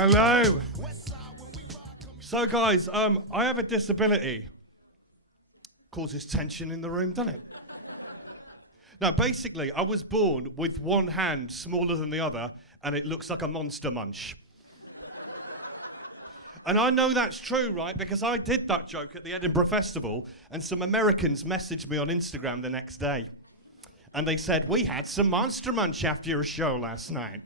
Hello. So guys, I have a disability. Causes tension in the room, doesn't it? Now, basically, I was born with one hand smaller than the other, and it looks like a monster munch. And I know that's true, right? Because I did that joke at the Edinburgh Festival, and some Americans messaged me on Instagram the next day. And they said, we had some monster munch after your show last night.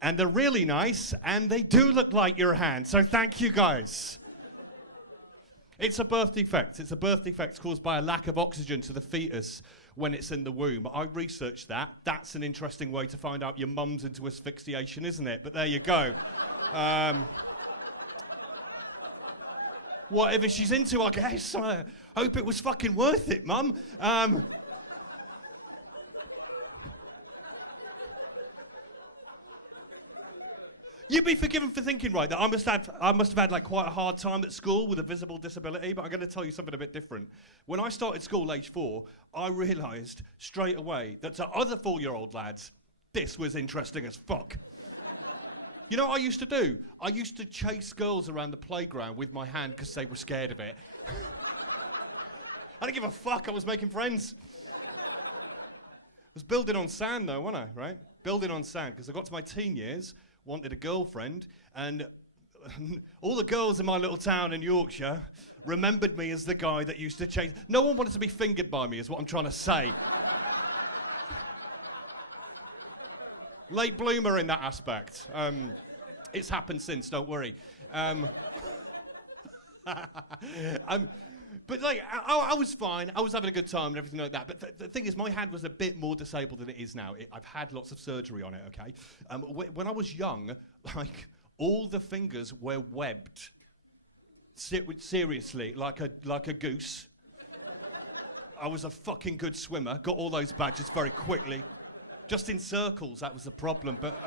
And they're really nice, and they do look like your hand, so thank you guys. It's a birth defect. It's a birth defect caused by a lack of oxygen to the fetus when it's in the womb. I researched that. That's an interesting way to find out your mum's into asphyxiation, isn't it? But there you go. Whatever she's into, I guess. I hope it was fucking worth it, Mum. You'd be forgiven for thinking, right, that I must have had like quite a hard time at school with a visible disability, but I'm going to tell you something a bit different. When I started school age 4, I realised straight away that to other 4-year-old lads, this was interesting as fuck. You know what I used to do? I used to chase girls around the playground with my hand because they were scared of it. I didn't give a fuck, I was making friends. I was building on sand though, wasn't I, right? Building on sand, because I got to my teen years, wanted a girlfriend, and all the girls in my little town in Yorkshire remembered me as the guy that used to chase. No one wanted to be fingered by me, is what I'm trying to say. Late bloomer in that aspect. It's happened since, don't worry. But like, I was fine. I was having a good time and everything like that. But the thing is, my hand was a bit more disabled than it is now. I've had lots of surgery on it, okay? When I was young, like, all the fingers were webbed. Seriously, like a goose. I was a fucking good swimmer. Got all those badges very quickly. Just in circles, that was the problem. But,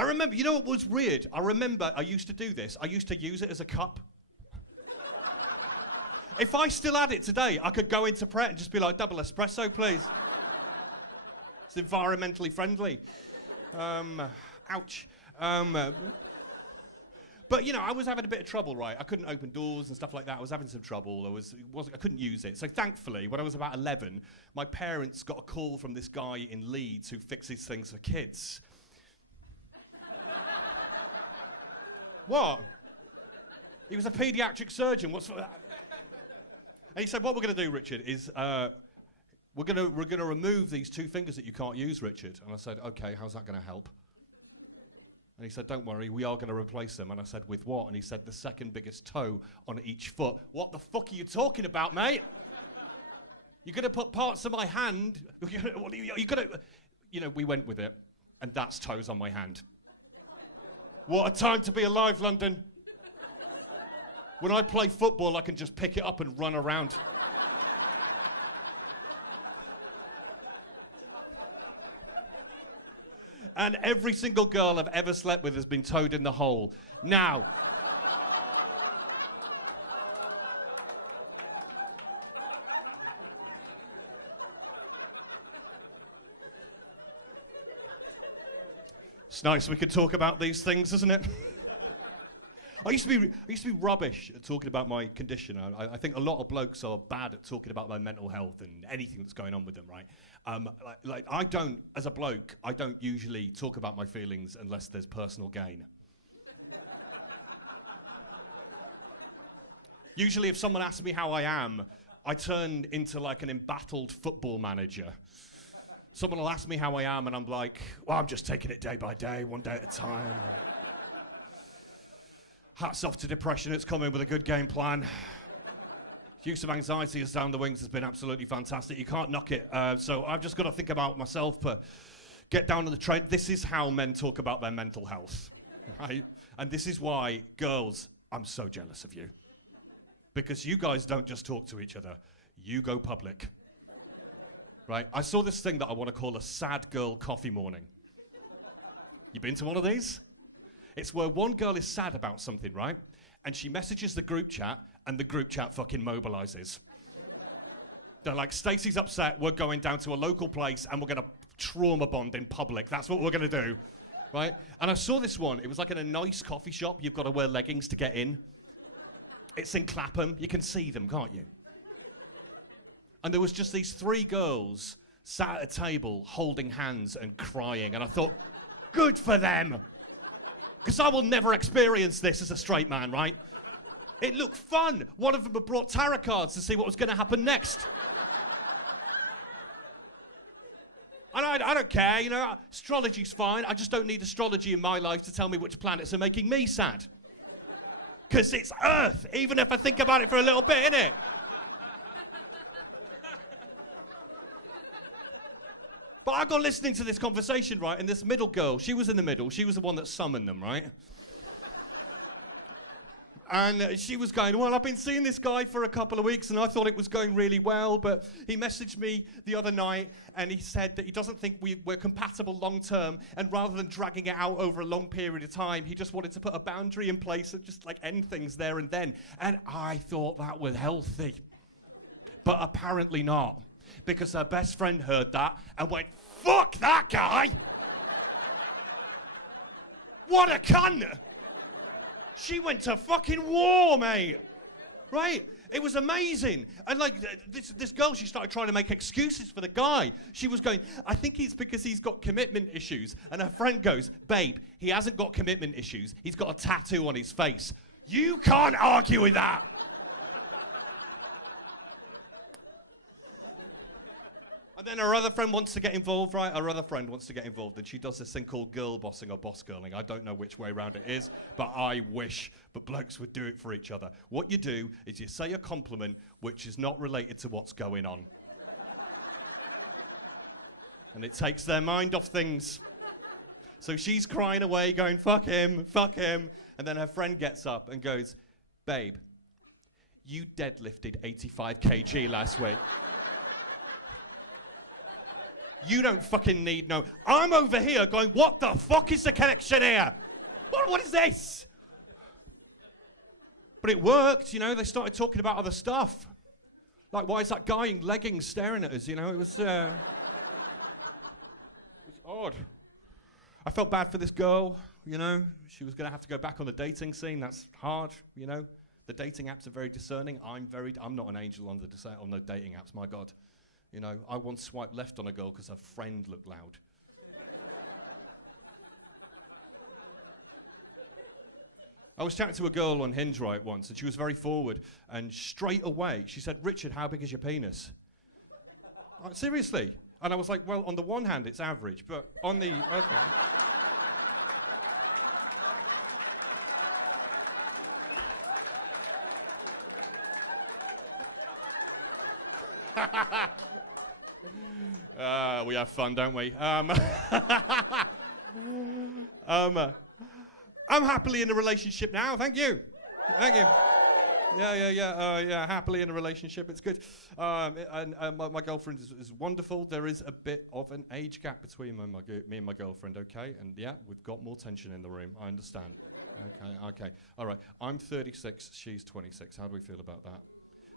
I remember, you know what was weird? I remember I used to do this. I used to use it as a cup. If I still had it today, I could go into Pret and just be like, double espresso, please. It's environmentally friendly. Ouch. But, you know, I was having a bit of trouble, right? I couldn't open doors and stuff like that. I was having some trouble. I couldn't use it. So thankfully, when I was about 11, my parents got a call from this guy in Leeds who fixes things for kids. What? He was a paediatric surgeon. What's that? And he said, what we're going to do, Richard, is we're going to remove these 2 fingers that you can't use, Richard. And I said, okay, how's that going to help? And he said, don't worry, we are going to replace them. And I said, with what? And he said, the second biggest toe on each foot. What the fuck are you talking about, mate? You're going to put parts of my hand, you're going to... You know, we went with it, and that's toes on my hand. What a time to be alive, London. When I play football, I can just pick it up and run around. And every single girl I've ever slept with has been toed in the hole. Now, it's nice we could talk about these things, isn't it? I used to be rubbish at talking about my condition. I think a lot of blokes are bad at talking about their mental health and anything that's going on with them, right? Like I don't, as a bloke, I don't usually talk about my feelings unless there's personal gain. Usually if someone asks me how I am, I turn into like an embattled football manager. Someone will ask me how I am and I'm like, well, I'm just taking it day by day, one day at a time. Hats off to depression, it's coming with a good game plan. Use of anxiety is down the wings has been absolutely fantastic. You can't knock it. So I've just got to think about myself, but get down on the train. This is how men talk about their mental health, right? And this is why, girls, I'm so jealous of you. Because you guys don't just talk to each other, you go public. Right? I saw this thing that I want to call a sad girl coffee morning. You been to one of these? It's where one girl is sad about something, right? And she messages the group chat, and the group chat fucking mobilizes. They're like, Stacey's upset, we're going down to a local place and we're going to trauma bond in public. That's what we're going to do, right? And I saw this one. It was like in a nice coffee shop. You've got to wear leggings to get in. It's in Clapham. You can see them, can't you? And there was just these 3 girls sat at a table holding hands and crying. And I thought, good for them. Because I will never experience this as a straight man, right? It looked fun. One of them had brought tarot cards to see what was going to happen next. And I don't care, you know, astrology's fine. I just don't need astrology in my life to tell me which planets are making me sad. Because it's Earth, even if I think about it for a little bit, innit? But I got listening to this conversation, right, and this middle girl, she was in the middle. She was the one that summoned them, right? And she was going, well, I've been seeing this guy for a couple of weeks and I thought it was going really well, but he messaged me the other night and he said that he doesn't think we're compatible long term, and rather than dragging it out over a long period of time, he just wanted to put a boundary in place and just like end things there and then. And I thought that was healthy. But apparently not, because her best friend heard that and went, fuck that guy! What a cunt! She went to fucking war, mate. Right? It was amazing. And like this girl, she started trying to make excuses for the guy. She was going, I think it's because he's got commitment issues. And her friend goes, babe, he hasn't got commitment issues. He's got a tattoo on his face. You can't argue with that. And then her other friend wants to get involved, right? Her other friend wants to get involved, and she does this thing called girl bossing or boss girling. I don't know which way around it is, but I wish, but blokes would do it for each other. What you do is you say a compliment which is not related to what's going on. And it takes their mind off things. So she's crying away, going, fuck him, and then her friend gets up and goes, babe, you deadlifted 85 kg last week. You don't fucking need no... I'm over here going, what the fuck is the connection here? What is this? But it worked, you know, they started talking about other stuff. Like, why is that guy in leggings staring at us, you know? It was odd. I felt bad for this girl, you know? She was going to have to go back on the dating scene. That's hard, you know? The dating apps are very discerning. I'm not an angel on the dating apps, my God. You know, I once swiped left on a girl because her friend looked loud. I was chatting to a girl on Hinge right once, and she was very forward, and straight away she said, Richard, how big is your penis? Seriously? And I was like, well, on the one hand it's average, but on the other... We have fun, don't we? I'm happily in a relationship now, thank you. Thank you. Yeah, happily in a relationship, it's good. My girlfriend is wonderful. There is a bit of an age gap between me and my girlfriend, okay? And yeah, we've got more tension in the room, I understand. Okay, all right. I'm 36, she's 26. How do we feel about that?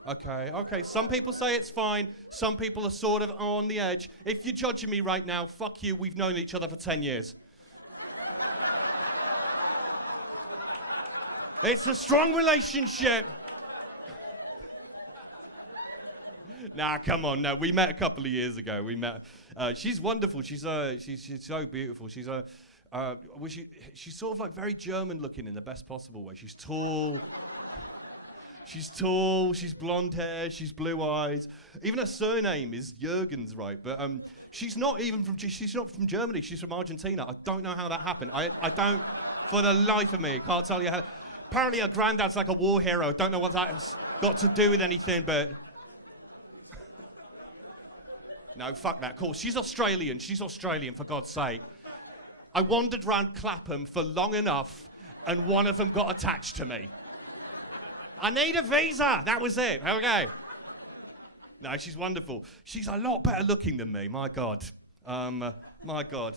Okay. Some people say it's fine. Some people are sort of on the edge. If you're judging me right now, fuck you. We've known each other for 10 years. It's a strong relationship. Nah, come on. No, we met a couple of years ago. She's wonderful. She's so beautiful. She's sort of like very German looking in the best possible way. She's tall. She's blonde hair, she's blue eyes. Even her surname is Jürgens, right? But she's not from Germany, she's from Argentina. I don't know how that happened. I don't, for the life of me, can't tell you how. Apparently her granddad's like a war hero. I don't know what that's got to do with anything, but... No, fuck that. Cool, she's Australian, for God's sake. I wandered round Clapham for long enough, and one of them got attached to me. I need a visa. That was it. Okay. No, she's wonderful. She's a lot better looking than me. My God.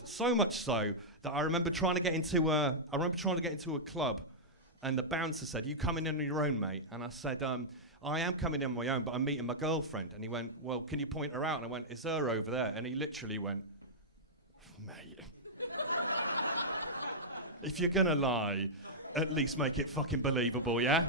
So much so that I remember trying to get into a club, And the bouncer said, you coming in on your own, mate? And I said, I am coming in on my own, but I'm meeting my girlfriend. And he went, well, can you point her out? And I went, it's her over there. And he literally went, mate, if you're gonna lie, at least make it fucking believable, yeah?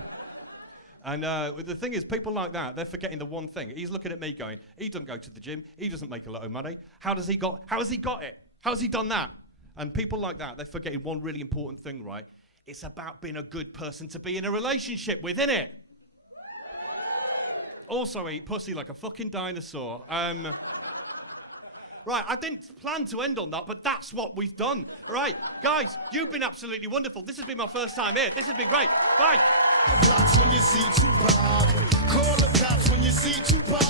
And the thing is, people like that, they're forgetting the one thing. He's looking at me going, he doesn't go to the gym, he doesn't make a lot of money. How has he got it? How has he done that? And people like that, they're forgetting one really important thing, right? It's about being a good person to be in a relationship with, innit? Also eat pussy like a fucking dinosaur. Right, I didn't plan to end on that, but that's what we've done. All right, guys, you've been absolutely wonderful. This has been my first time here. This has been great. Bye. When you see Tupac, call the cops when you see Tupac.